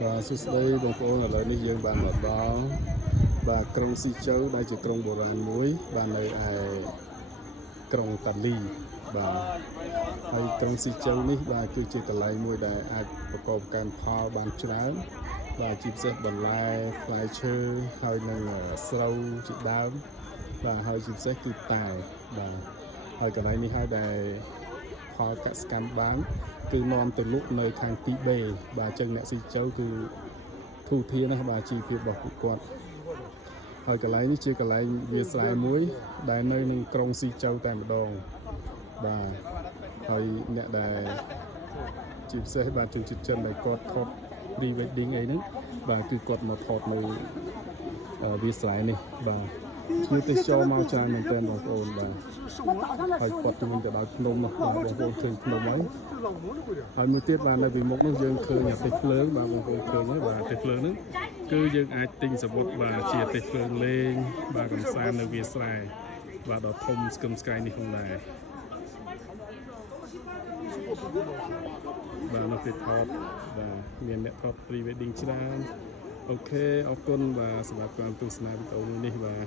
Và suốt đây bông cô là lời ní dương bàn một đó và krong si châu đây chỉ krong bộ ràn muối và nơi ai krong tàn ly và hay krong si châu ní và cứ chỉ cả lại muối để aiประกอบการพอbàn chán và chìm xe bẩn lai fly chơi hơi nâng sâu chị đám và hơi chìm xe cứ tài và hơi cả này ní hai đàiพอកាសកម្មបានគឺនាំទៅលក់នៅខាងទីបេបាទចឹងអ្នកស៊ីចៅគឺធូរធារណាស់បាទជីវភាពរបស់ពួកគាត់ហើយកន្លែងនេះជាកន្លែងវាស្រែមួយដែលនៅក្នុងក្រុងស៊ីចៅតែម្ដងបាទហើយអ្នកដែលជាពិសេសបាទជនជាតិចិនដែលគាត់ថត pre wedding អីហ្នឹងបាទគឺគាត់មកថតនៅវាស្រែនេះបាទជាទេសចរមកច្រើនមែនទែនបងប្អូនបាទហើយគាត់ទៅវិញទៅដល់ភ្នំនោះបងប្អូនឃើញភ្នំហើយមួយទៀតបាទនៅពីមុខនោះយើងឃើញទេសភ្លើងបាទបងប្អូនឃើញហើយបាទទេសភ្លើងហ្នឹងគឺយើងអាចទិញសមុទ្របាទជាទេសភ្លើងលេងបាទកំសាន្តនៅវាស្រែបាទដ៏ធំស្កឹមស្កៃនេះផងដែរបាទនៅពេលថតបាទមានអ្នកថត pre wedding ច្រើនអូខេអរគុណបាទសម្រាប់ការទស្សនាវីដេអូនេះបាទ